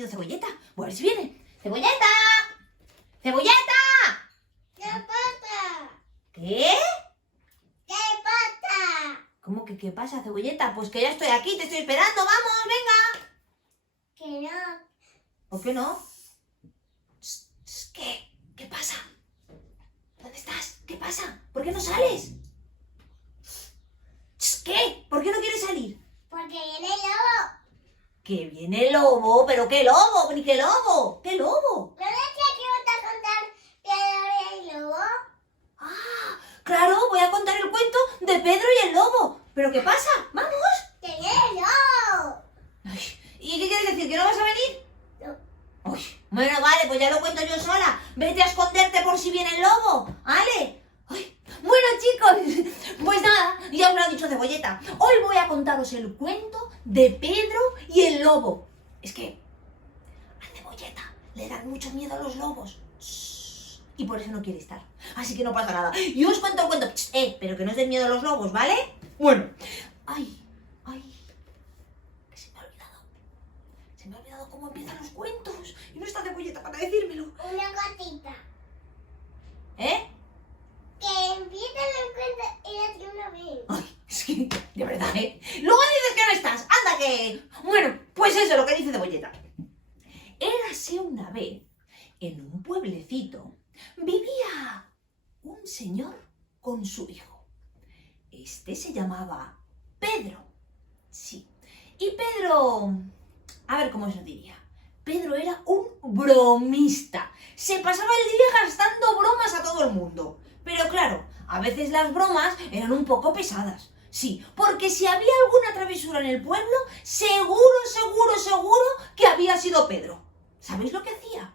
metido Cebolleta. Voy a ver si viene. ¡Cebolleta! ¡Cebolleta! ¿Qué pasa? ¿Qué? ¿Qué pasa? ¿Cómo que qué pasa, Cebolleta? Pues que ya estoy aquí, te estoy esperando. ¡Vamos, venga! Que no. ¿Por qué no? ¿Qué? ¿Qué pasa? ¿Dónde estás? ¿Qué pasa? ¿Por qué no sales? ¿Qué? ¿Por qué no quieres salir? Porque viene el lobo. Que viene el lobo, pero ¿qué lobo? ¿Ni qué lobo? ¿Qué lobo? ¿No decía que ibas a contar que había el lobo? Ah, claro, voy a contar el cuento de Pedro y el lobo. ¿Pero qué pasa? ¡Vamos! Que viene el lobo. Ay, ¿y qué quieres decir? ¿Que no vas a venir? No. Uy, bueno, vale, pues ya lo cuento yo sola. Vete a esconderte por si viene el lobo, ¿vale? Ay, bueno, chicos, pues nada, ya os lo ha dicho Cebolleta. Hoy voy a contaros el cuento de Pedro y el lobo. Es que a Cebolleta le dan mucho miedo a los lobos. Shh, y por eso no quiere estar. Así que no pasa nada. Yo os cuento el cuento. Pero que no os den miedo a los lobos, ¿vale? Bueno. Ay, que se me ha olvidado. Se me ha olvidado cómo empiezan los cuentos. Y no está Cebolleta para decírmelo. Una gatita. ¿Eh? Que empieza el cuento y la de una vez. Ay, es que, de verdad, ¿eh? Luego dices que no estás. Anda que... Bueno, pues eso es lo que dice Cebolleta. Érase una vez, en un pueblecito, vivía un señor con su hijo. Este se llamaba Pedro. Sí. Y Pedro... A ver cómo se diría. Pedro era un bromista. Se pasaba el día gastando bromas a todo el mundo. Pero claro, a veces las bromas eran un poco pesadas. Sí, porque si había alguna travesura en el pueblo, seguro que había sido Pedro. ¿Sabéis lo que hacía?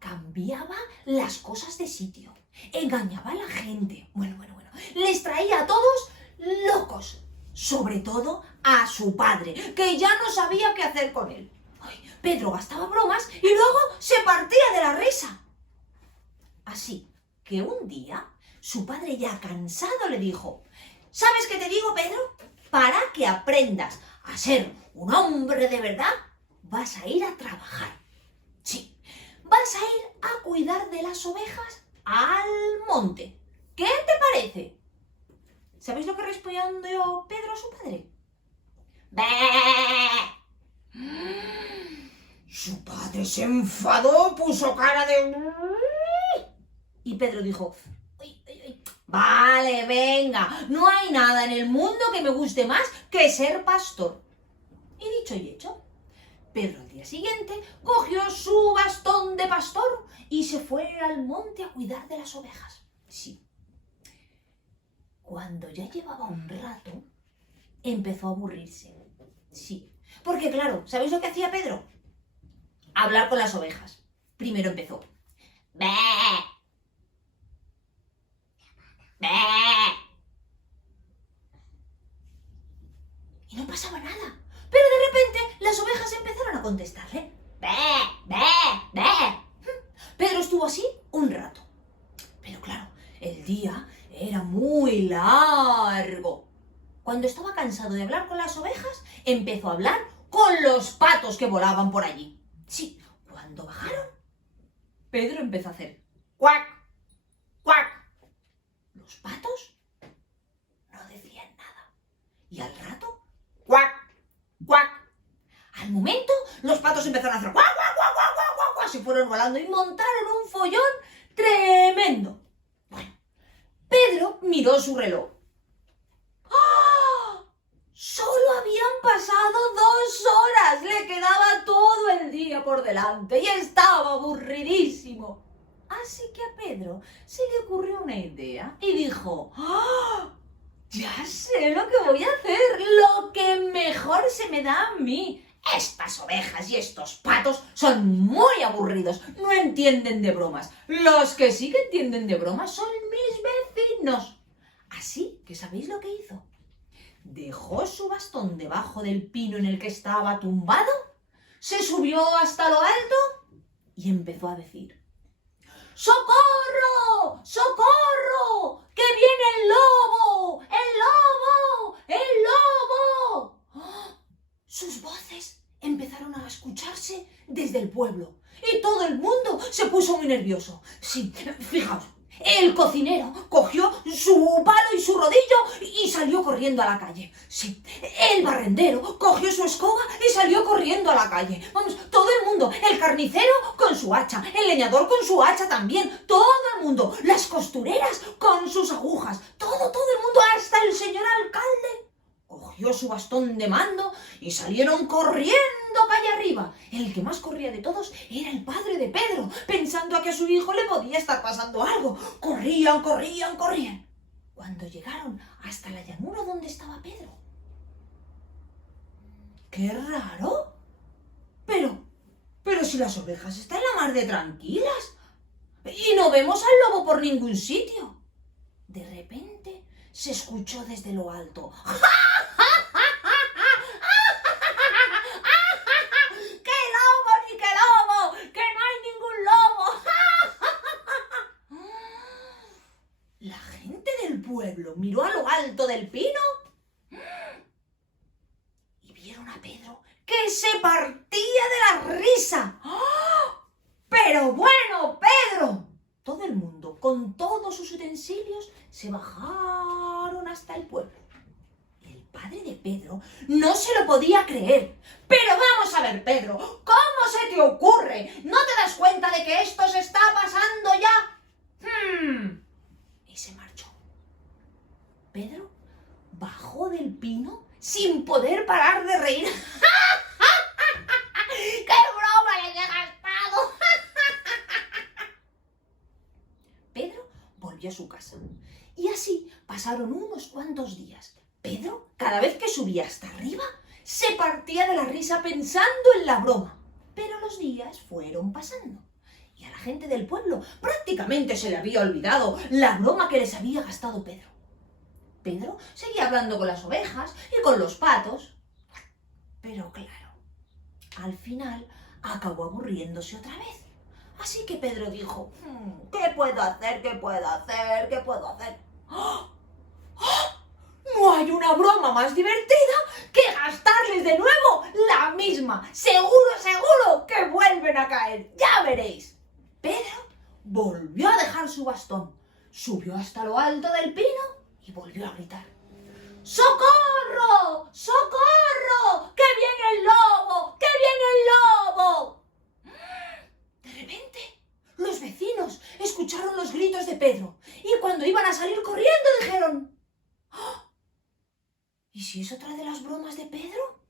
Cambiaba las cosas de sitio, engañaba a la gente. Bueno, les traía a todos locos. Sobre todo a su padre, que ya no sabía qué hacer con él. Ay, Pedro gastaba bromas y luego se partía de la risa. Así que un día su padre, ya cansado, le dijo: ¿sabes qué te digo, Pedro? Para que aprendas a ser un hombre de verdad, vas a ir a trabajar. Sí, vas a ir a cuidar de las ovejas al monte. ¿Qué te parece? ¿Sabéis lo que respondió Pedro a su padre? ¡Bé! Su padre se enfadó, puso cara de... Y Pedro dijo: vale, venga, no hay nada en el mundo que me guste más que ser pastor. Y dicho y hecho, Pedro al día siguiente cogió su bastón de pastor y se fue al monte a cuidar de las ovejas. Sí. Cuando ya llevaba un rato, empezó a aburrirse. Sí. Porque claro, ¿sabéis lo que hacía Pedro? Hablar con las ovejas. Primero empezó: ¡bé! ¡bé! Y no pasaba nada. Pero de repente las ovejas empezaron a contestarle: ¡bé! ¡bé! ¡bé! Pedro estuvo así un rato. Pero claro, el día era muy largo. Cuando estaba cansado de hablar con las ovejas, empezó a hablar con los patos que volaban por allí. Sí, cuando bajaron, Pedro empezó a hacer cuac, cuac. Los patos no decían nada. Y al rato, cuac, cuac. Al momento, los patos empezaron a hacer cuac, cuac, cuac, cuac, cuac, cuac, cuac. Se fueron volando y montaron un follón tremendo. Bueno, Pedro miró su reloj. ¡Ah! Solo habían pasado 2 horas. Le quedaba todo el día por delante y estaba aburridísimo. Así que a Pedro se le ocurrió una idea y dijo: ¡ah! Ya sé lo que voy a hacer, lo que mejor se me da a mí. Estas ovejas y estos patos son muy aburridos, no entienden de bromas. Los que sí que entienden de bromas son mis vecinos. Así que ¿sabéis lo que hizo? Dejó su bastón debajo del pino en el que estaba tumbado, se subió hasta lo alto y empezó a decir: ¡socorro! ¡socorro! ¡Que viene el lobo! ¡El lobo! ¡El lobo! ¡Oh! Sus voces empezaron a escucharse desde el pueblo y todo el mundo se puso muy nervioso. Sí, fijaos, el cocinero cogió su palo y su rodillo y salió corriendo a la calle. Sí, el barrendero cogió su escoba y salió corriendo a la calle. Vamos, todo el mundo, el carnicero con su hacha, el leñador con su hacha también, todo el mundo, las costureras con sus agujas, todo el mundo, hasta el señor alcalde cogió su bastón de mando y salieron corriendo calle arriba. El que más corría de todos era el padre de Pedro, pensando a que a su hijo le podía estar pasando algo. Corrían. Cuando llegaron hasta la llanura donde estaba Pedro. ¡Qué raro! Pero si las ovejas están la mar de tranquilas y no vemos al lobo por ningún sitio. De repente se escuchó desde lo alto: la gente del pueblo miró a lo alto del pino y vieron a Pedro que se partía de la risa. ¡Oh! ¡Pero bueno, Pedro! Todo el mundo, con todos sus utensilios, se bajaron hasta el pueblo. El padre de Pedro no se lo podía creer. Pero vamos a ver, Pedro, ¿cómo se te ocurre? ¿No te das cuenta de que esto se está pasando ya? Y se marchó. Pedro bajó del pino sin poder parar de reír. ¡Qué broma les he gastado! Pedro volvió a su casa y así pasaron unos cuantos días. Pedro, cada vez que subía hasta arriba, se partía de la risa pensando en la broma. Pero los días fueron pasando y a la gente del pueblo prácticamente se le había olvidado la broma que les había gastado Pedro. Pedro seguía hablando con las ovejas y con los patos. Pero claro, al final acabó aburriéndose otra vez. Así que Pedro dijo: ¿qué puedo hacer? ¡Oh! ¡Oh! No hay una broma más divertida que gastarles de nuevo la misma. Seguro que vuelven a caer. Ya veréis. Pedro volvió a dejar su bastón, subió hasta lo alto del pino y volvió a gritar: ¡Socorro! ¡Socorro! ¡Que viene el lobo! ¡Que viene el lobo! De repente, los vecinos escucharon los gritos de Pedro y cuando iban a salir corriendo dijeron: ¡Oh! ¿Y si es otra de las bromas de Pedro?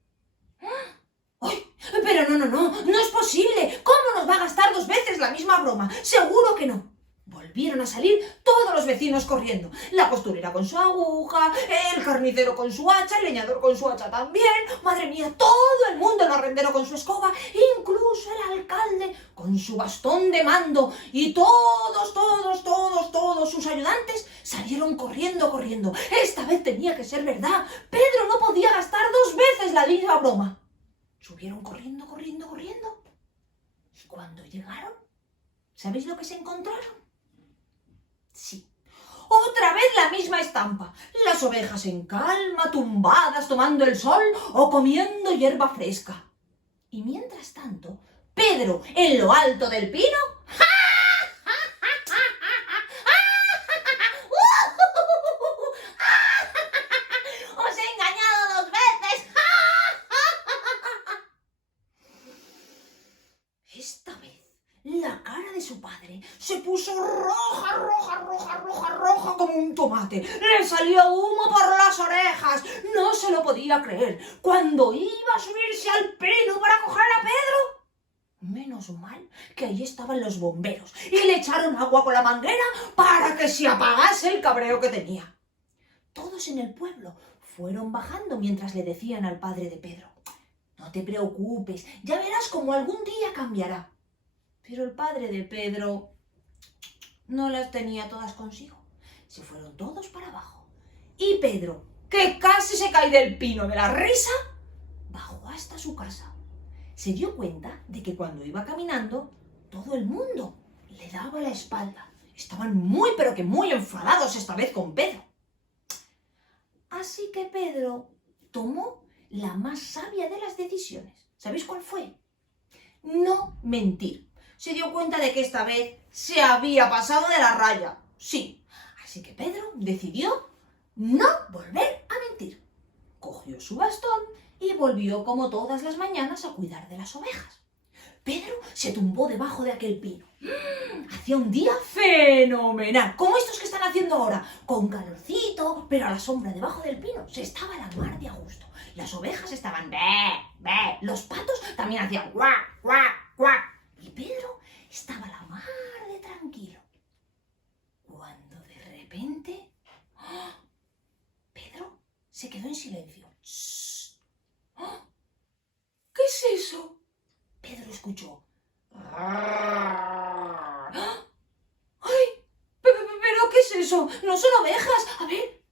¡Ay! Pero no es posible. ¿Cómo nos va a gastar 2 veces la misma broma? Seguro que no. Volvieron a salir todos los vecinos corriendo. La costurera con su aguja, el carnicero con su hacha, el leñador con su hacha también. Madre mía, todo el mundo, el arrendero con su escoba, incluso el alcalde con su bastón de mando. Y todos sus ayudantes salieron corriendo. Esta vez tenía que ser verdad. Pedro no podía gastar 2 veces la misma broma. Subieron corriendo. Y cuando llegaron, ¿sabéis lo que se encontraron? Sí, otra vez la misma estampa. Las ovejas en calma, tumbadas, tomando el sol o comiendo hierba fresca. Y mientras tanto, Pedro, en lo alto del pino... ¡Os he engañado 2 veces! Esta vez, la cara de su padre se puso roja como un tomate. Le salió humo por las orejas. No se lo podía creer. Cuando iba a subirse al pino para coger a Pedro, menos mal que ahí estaban los bomberos y le echaron agua con la manguera para que se apagase el cabreo que tenía. Todos en el pueblo fueron bajando mientras le decían al padre de Pedro: no te preocupes, ya verás cómo algún día cambiará. Pero el padre de Pedro no las tenía todas consigo. Se fueron todos para abajo. Y Pedro, que casi se cae del pino de la risa, bajó hasta su casa. Se dio cuenta de que cuando iba caminando, todo el mundo le daba la espalda. Estaban muy enfadados esta vez con Pedro. Así que Pedro tomó la más sabia de las decisiones. ¿Sabéis cuál fue? No mentir. Se dio cuenta de que esta vez se había pasado de la raya. Sí. Así que Pedro decidió no volver a mentir. Cogió su bastón y volvió como todas las mañanas a cuidar de las ovejas. Pedro se tumbó debajo de aquel pino. Hacía un día fenomenal, como estos que están haciendo ahora, con calorcito, pero a la sombra debajo del pino se estaba la mar de a gusto. Las ovejas estaban be, be, los patos también hacían guac, guac, guac. Y Pedro estaba la mar de tranquilo. Cuando de repente, ¡oh!, Pedro se quedó en silencio. ¡Shh! ¡Oh! ¿Qué es eso? Pedro escuchó. ¡Ay! ¿Pero qué es eso? No son ovejas. A ver.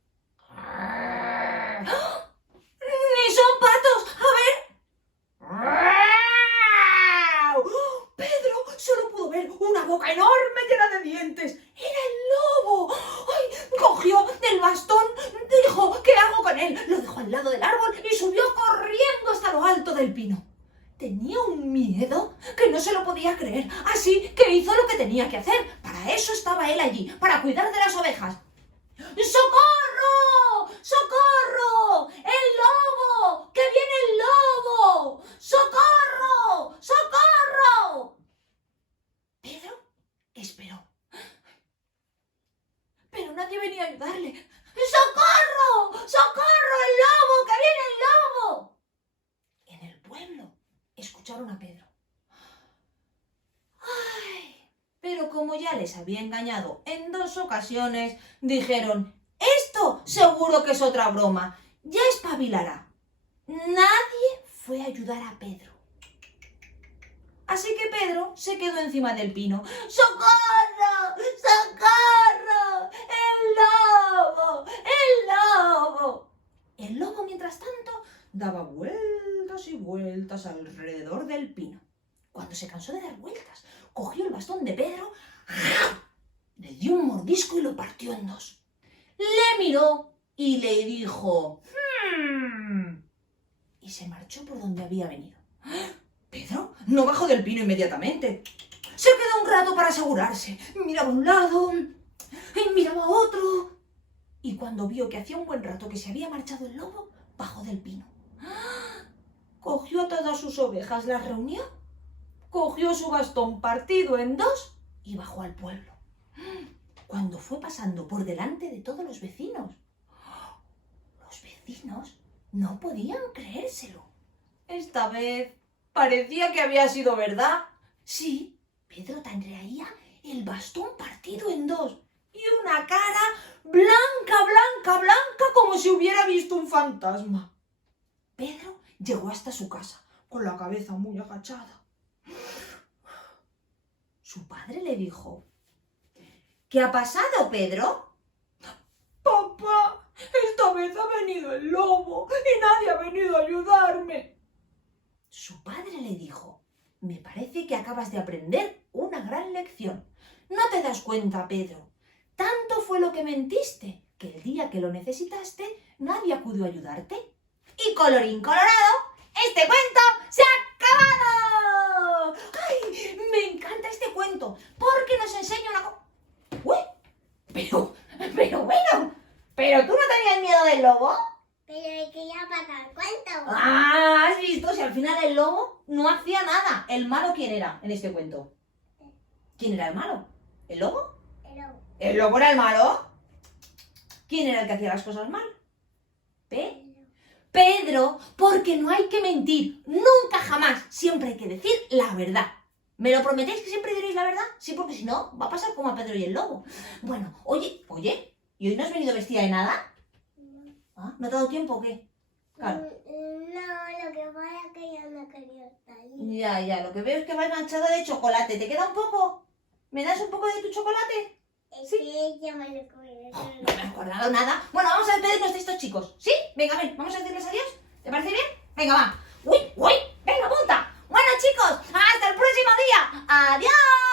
¡Ni son patos! A ver. Pedro solo pudo ver una boca enorme llena de dientes. ¡Era el lobo! ¡Ay! Cogió del bastón, dijo, ¿qué hago con él? Lo dejó al lado del árbol y subió corriendo hasta lo alto del pino. Tenía un miedo que no se lo podía creer, así que hizo lo que tenía que hacer. Para eso estaba él allí, para cuidar de las ovejas. ¡Socorro! ¡Socorro! ¡El lobo! ¡Que viene el lobo! ¡Socorro! ¡Socorro! Pedro esperó. Pero nadie venía a ayudarle. ¡Socorro! ¡Socorro! ¡El lobo! ¡Que viene el lobo! En el pueblo escucharon a Pedro. ¡Ay! Pero como ya les había engañado en 2 ocasiones, dijeron, esto seguro que es otra broma, ya espabilará. Nadie fue a ayudar a Pedro. Así que Pedro se quedó encima del pino. ¡Socorro! ¡Socorro! ¡El lobo! ¡El lobo! El lobo, mientras tanto, daba vueltas y vueltas alrededor del pino. Cuando se cansó de dar vueltas, cogió el bastón de Pedro, le dio un mordisco y lo partió en 2. Le miró y le dijo, y se marchó por donde había venido. Pedro no bajó del pino inmediatamente. Se quedó un rato para asegurarse. Miraba a un lado y miraba a otro. Y cuando vio que hacía un buen rato que se había marchado el lobo, bajó del pino. Cogió a todas sus ovejas, las reunió, cogió su bastón partido en 2 y bajó al pueblo. Cuando fue pasando por delante de todos los vecinos no podían creérselo. Esta vez parecía que había sido verdad. Sí, Pedro traía el bastón partido en 2 y una cara blanca, blanca, blanca, como si hubiera visto un fantasma. Pedro llegó hasta su casa, con la cabeza muy agachada. Su padre le dijo, ¿qué ha pasado, Pedro? Papá, esta vez ha venido el lobo y nadie ha venido a ayudarme. Su padre le dijo, me parece que acabas de aprender una gran lección. ¿No te das cuenta, Pedro? Tanto fue lo que mentiste, que el día que lo necesitaste, nadie acudió a ayudarte. Y colorín colorado, este cuento se ha acabado. ¡Ay! Me encanta este cuento, porque nos enseña una cosa. ¡Uy! Pero bueno, ¿pero tú no tenías miedo del lobo? Pero es que ya pasa el cuento. Ah, ¿has visto? Si al final el lobo no hacía nada. ¿El malo quién era en este cuento? ¿Quién era el malo? ¿El lobo? Pero ¿El lobo era el malo? ¿Quién era el que hacía las cosas mal? Pedro, porque no hay que mentir, nunca jamás, siempre hay que decir la verdad. ¿Me lo prometéis que siempre diréis la verdad? Sí, porque si no, va a pasar como a Pedro y el lobo. Bueno, oye, ¿y hoy no has venido vestida de nada? ¿Ah? ¿No te ha dado tiempo o qué? Claro. no, lo que pasa es que yo no quería estar ahí. Ya, lo que veo es que vas manchada de chocolate. ¿Te queda un poco? ¿Me das un poco de tu chocolate? Es Sí. que ya me lo comí. No me he acordado nada. Bueno, vamos a despedirnos de estos chicos. ¿Sí? Venga, ven, vamos a decirles adiós. ¿Te parece bien? Venga, va. Uy, venga, punta. Bueno, chicos, hasta el próximo día. Adiós.